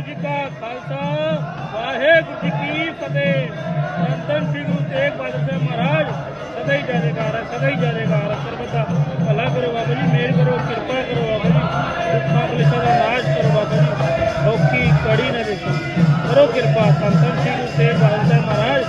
ਵਾਹਿਗੁਰੂ ਜੀ ਕਾ ਖਾਲਸਾ, ਵਾਹਿਗੁਰੂ ਜੀ ਕੀ ਫਤਿਹ। ਸੰਤਨ ਸ੍ਰੀ ਗੁਰੂ ਤੇਗ ਬਹਾਦਰ ਸਾਹਿਬ ਮਹਾਰਾਜ, ਸਦਾ ਹੀ ਜੈਕਾਰ ਹੈ, ਸਦਾ ਹੀ ਜੈਕਾਰ ਹੈ। ਸਰਬਤ ਭਲਾ ਕਰੋ ਬਾਬਾ ਜੀ ਮਿਹਰ ਕਰੋ, ਕਿਰਪਾ ਕਰੋ ਬਾਬਾ ਜੀ ਦੁੱਖਾਂ ਕਲੇਸ਼ਾਂ ਦਾ ਨਾਸ਼ ਕਰੋ ਬਾਬਾ ਜੀ। ਲੋਕੀ ਕੜੀ ਨਾ ਦੇਖੋ ਕਰੋ ਕਿਰਪਾ। ਸੰਤਨ ਸ੍ਰੀ ਗੁਰੂ ਤੇਗ ਬਹਾਦਰ ਸਾਹਿਬ ਮਹਾਰਾਜ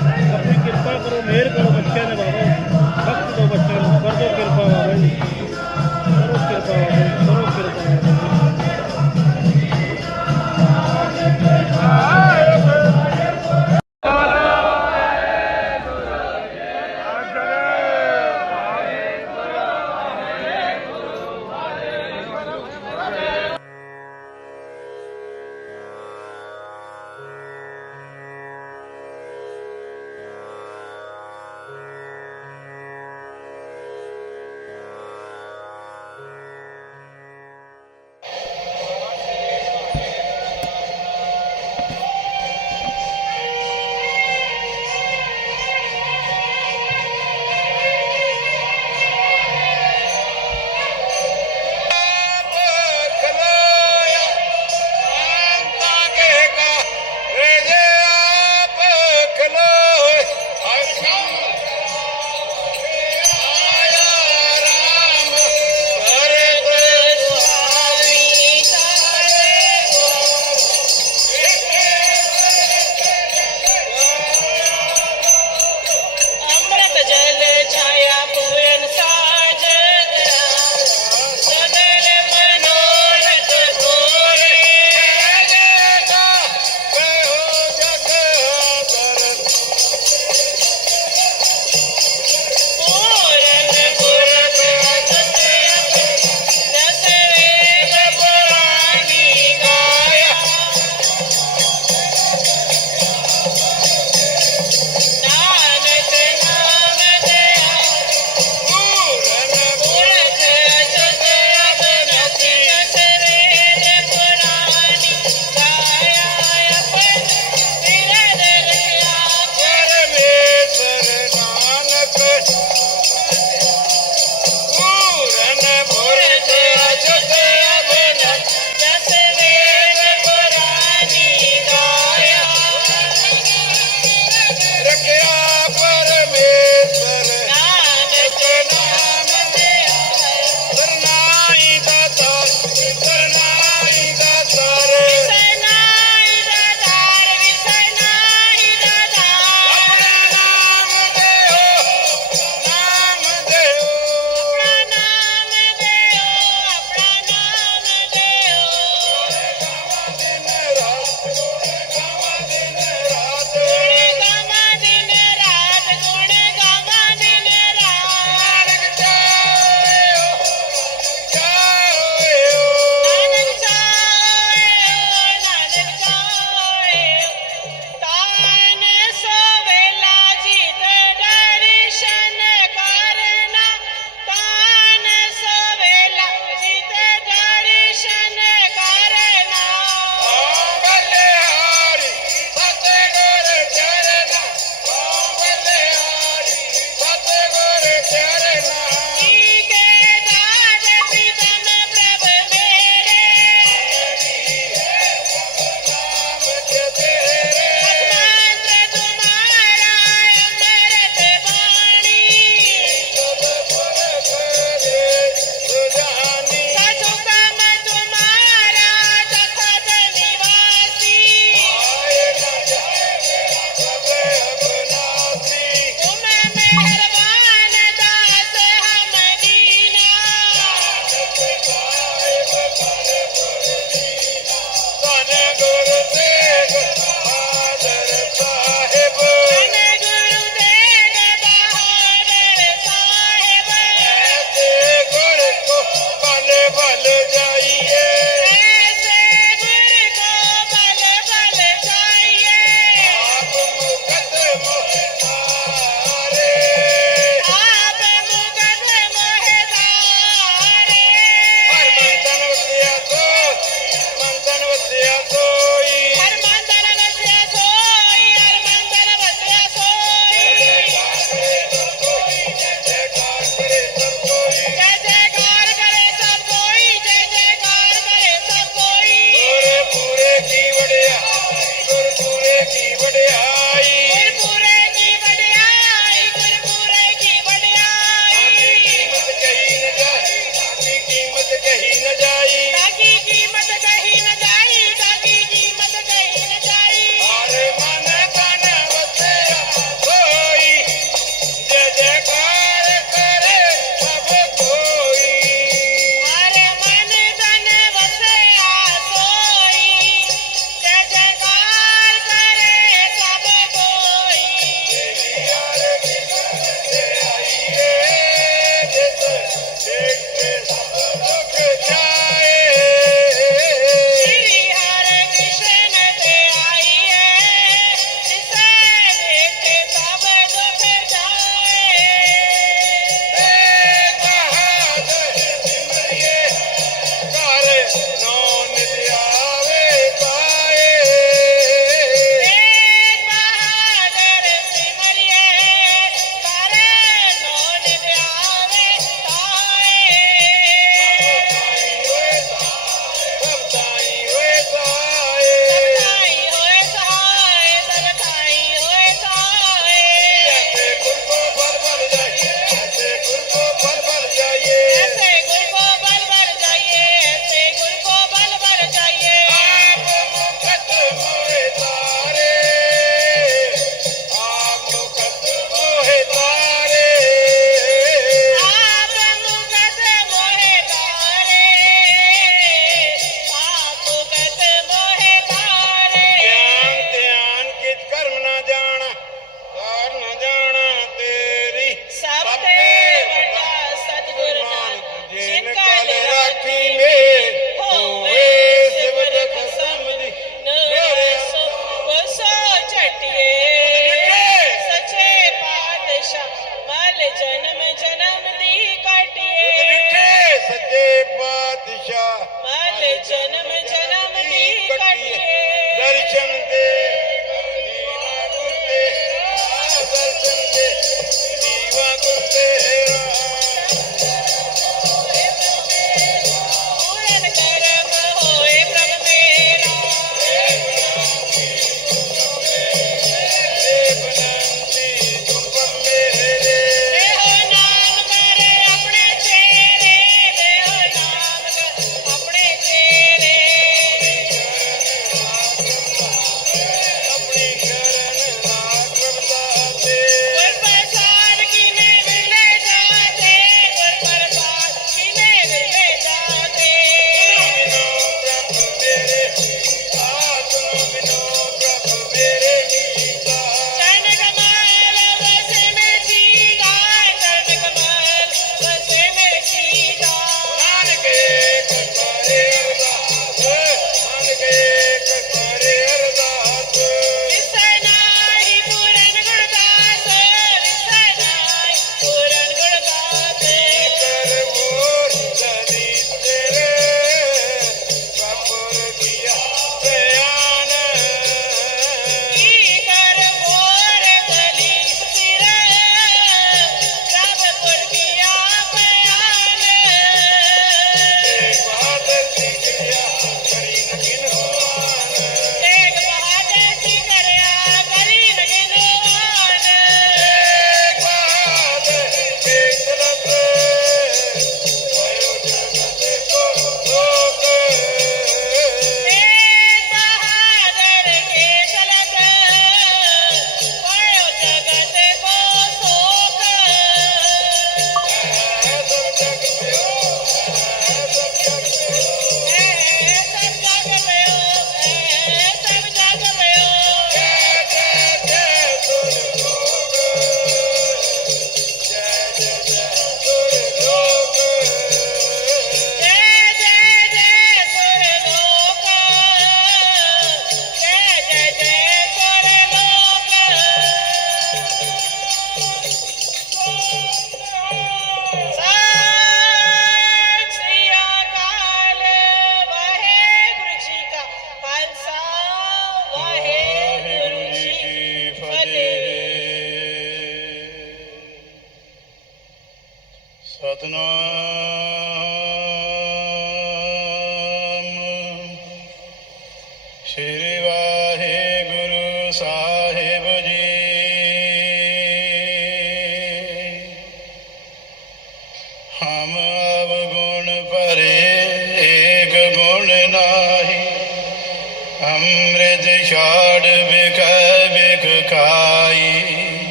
ਛਾੜ ਬਿਕੈ ਬਿਕ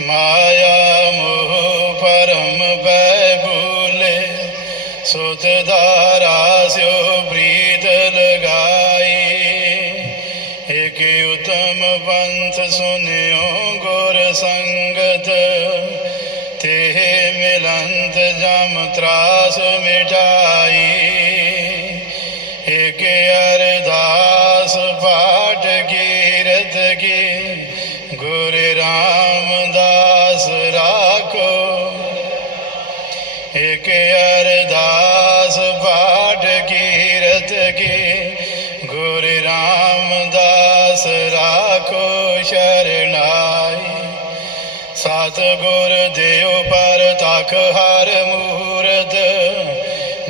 ਮਾਇਆ ਮੋਹ ਪਰਮ ਬੈ ਭੂਲੇ ਸੁਤ ਧਾਰਾ ਸਿਓ ਪ੍ਰੀਤ ਲਗਾਈ ਇਕ ਉਤਮ ਪੰਥ ਸੁਨਿਓ ਗੁਰ ਸੰਗਤ ਤੇ ਮਿਲੰਤ ਜਮ ਤਰਾਸ ਮਿਟਾਈ ਇਕ ਪਰ ਹਰ ਮੂਰਤ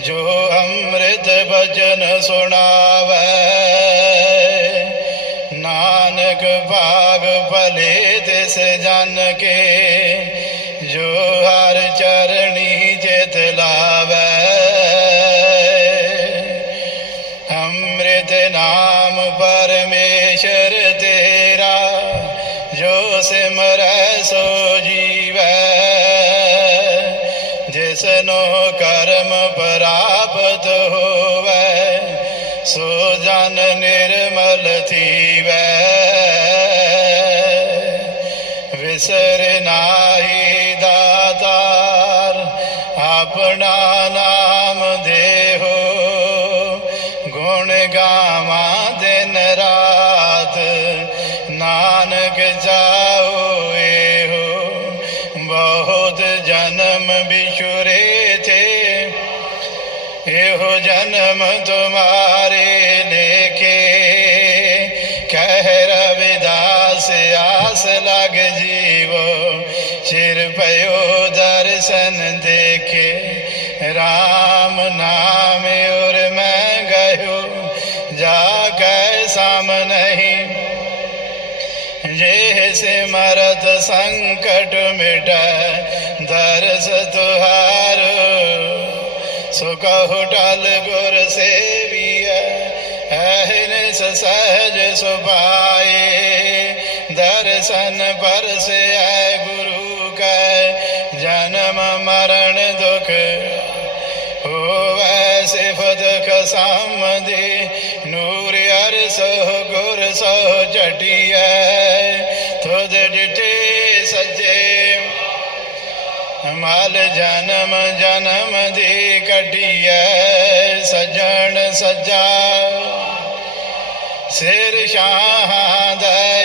ਜੋ ਅੰਮ੍ਰਿਤ ਬਚਨ ਸੁਣਾਵੇ। ਨਾਨਕ ਭਾਗ ਭਲੇ ਤਿਸ ਜਨ ਕੇ ਜੋ ਹਰ ਚਰਣੀ serena ਜੇ ਸਿਮਰਤ ਸੰਕਟ ਮਿਟੈ ਦਰਸ ਤੁਹਾਰ ਸੋ ਕਹੋ ਟਲ ਗੁਰ ਸੇਵੀਐ ਐਹਨਿਸ ਸਹਿਜ ਸੁਭਾਏ ਦਰਸ਼ਨ ਪਰਸੈ ਗੁਰੂ ਕੈ ਜਨਮ ਮਰਨ ਦੁਖ ਹੋਵੈ ਸਿਫਤ ਖਸਮਦੀ ਨੂਰ ਅਰਸ ਗੁਰ ਸੋ ਝਟਿਐ ਤੁਧ ਡਿਠੇ ਸੱਜੇ। ਮਲ ਜਨਮ ਜਨਮ ਦੀ ਕੱਢੀਐ ਸਜਣ ਸੱਜਾ। ਸਿਰ ਸ਼ਾਹ ਦਾ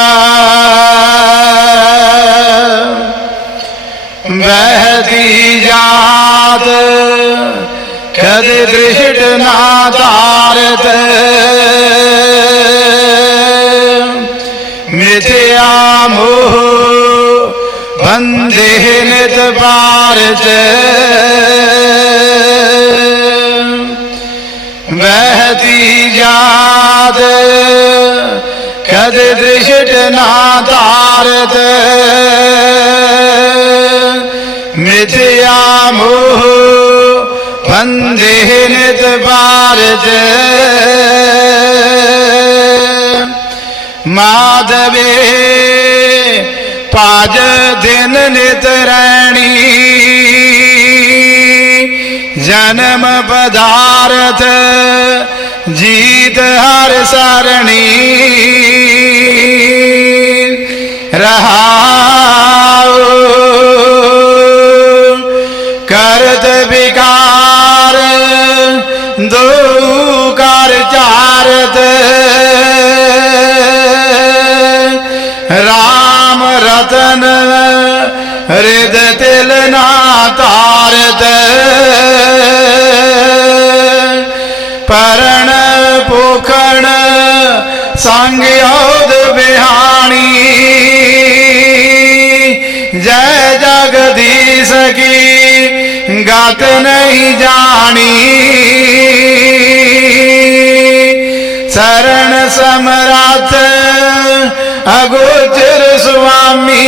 ਕਦ ਦ੍ਰਿਸ਼ਟ ਨਾ ਧਾਰਤ ਮਿਥਿਆ ਮੋਹ ਬੰਦੇ ਨਿਤ ਪਾਰਚ ਵਹਿਤੀ ਜਾਤ ਕਦ ਦ੍ਰਿਸ਼ਟ ਨਾ ਧਾਰਤ ਮਿਥਿਆ ਮੋਹ ਬੰਦੇ ਨਿਤ ਪਾਰਚ ਮਾਧਵੇ ਪਾਜ ਦਿਨ ਨਿਤ ਰੈਣੀ। ਜਨਮ ਪਦਾਰਥ ਜੀਤ ਹਰ ਸਰਣੀ। ਰਹਾਉ ਰਿਦ ਤਿਲ ਨਾ ਤਾਰਤ ਪਰਣ ਪੋਖਣ ਸੰਗ ਔਦ ਬਿਹਾਣੀ ਜੈ ਜਗਦੀਸ਼ ਕੀ ਗਤ ਨਹੀਂ ਜਾਣੀ। ਸਰਣ ਸਮਰੱਥ ਅਗੋਚਰ ਸੁਆਮੀ।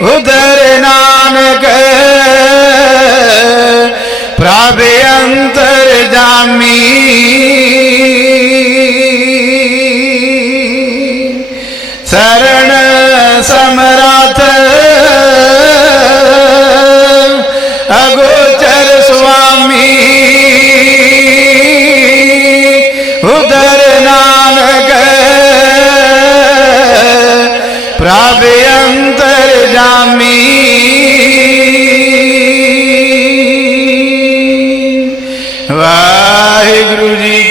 ਉਦਰ ਨਾਨਕ ਪ੍ਰਭ ਅੰਤਰ ਜਾਮੀ।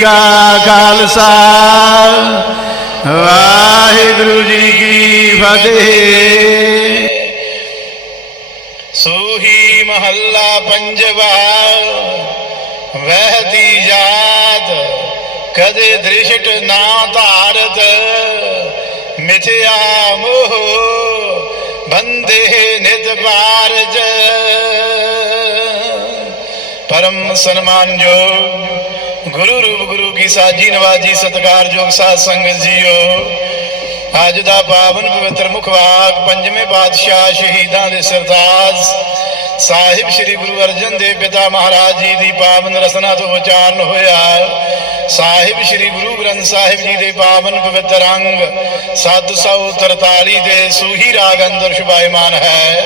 ਕਾ ਖਾਲਸਾ। ਵਾਹਿਗੁਰੂ ਜੀ ਕੀ ਫਤਿਹ। ਸੋਹੀ ਮਹੱਲਾ ਪੰਜਵਾ ਵਹਿਤੀ ਜਾਤ ਕਦੇ ਦ੍ਰਿਸ਼ਟ ਨਾ ਧਾਰਤ, ਮਿਥਿਆ ਮੋਹ, ਬੰਦੇ ਨਿਤ ਬਾਰਜ ਪਰਮ ਸਨਮਾਨਯੋਗ ਗੁਰੂ ਰੂਪ, ਗੁਰੂ ਕੀ ਸਾਜੀ, ਨਵਾਜੀ ਸਤਿਕਾਰਯੋਗ ਸਾਧ ਸੰਗਤ ਜੀਓ। ਅੱਜ ਦਾ ਪਾਵਨ ਪਵਿੱਤਰ ਮੁਖਵਾਕ ਪੰਜਵੇਂ ਪਾਤਸ਼ਾਹ ਸ਼ਹੀਦਾਂ ਦੇ ਸਰਤਾਜ। ਸਾਹਿਬ ਸ੍ਰੀ ਗੁਰੂ ਅਰਜਨ ਦੇਵ ਪਿਤਾ ਮਹਾਰਾਜ ਜੀ ਦੀ ਪਾਵਨ ਰਸਨਾ ਤੋਂ ਉਚਾਰਨ ਹੋਇਆ। ਸਾਹਿਬ ਸ੍ਰੀ ਗੁਰੂ ਗ੍ਰੰਥ ਸਾਹਿਬ ਜੀ ਦੇ ਪਾਵਨ ਪਵਿੱਤਰ ਅੰਗ 743 ਦੇ ਸੂਹੀ ਰਾਗ ਅੰਦਰ ਸ਼ੁਭਾਇਮਾਨ ਹੈ।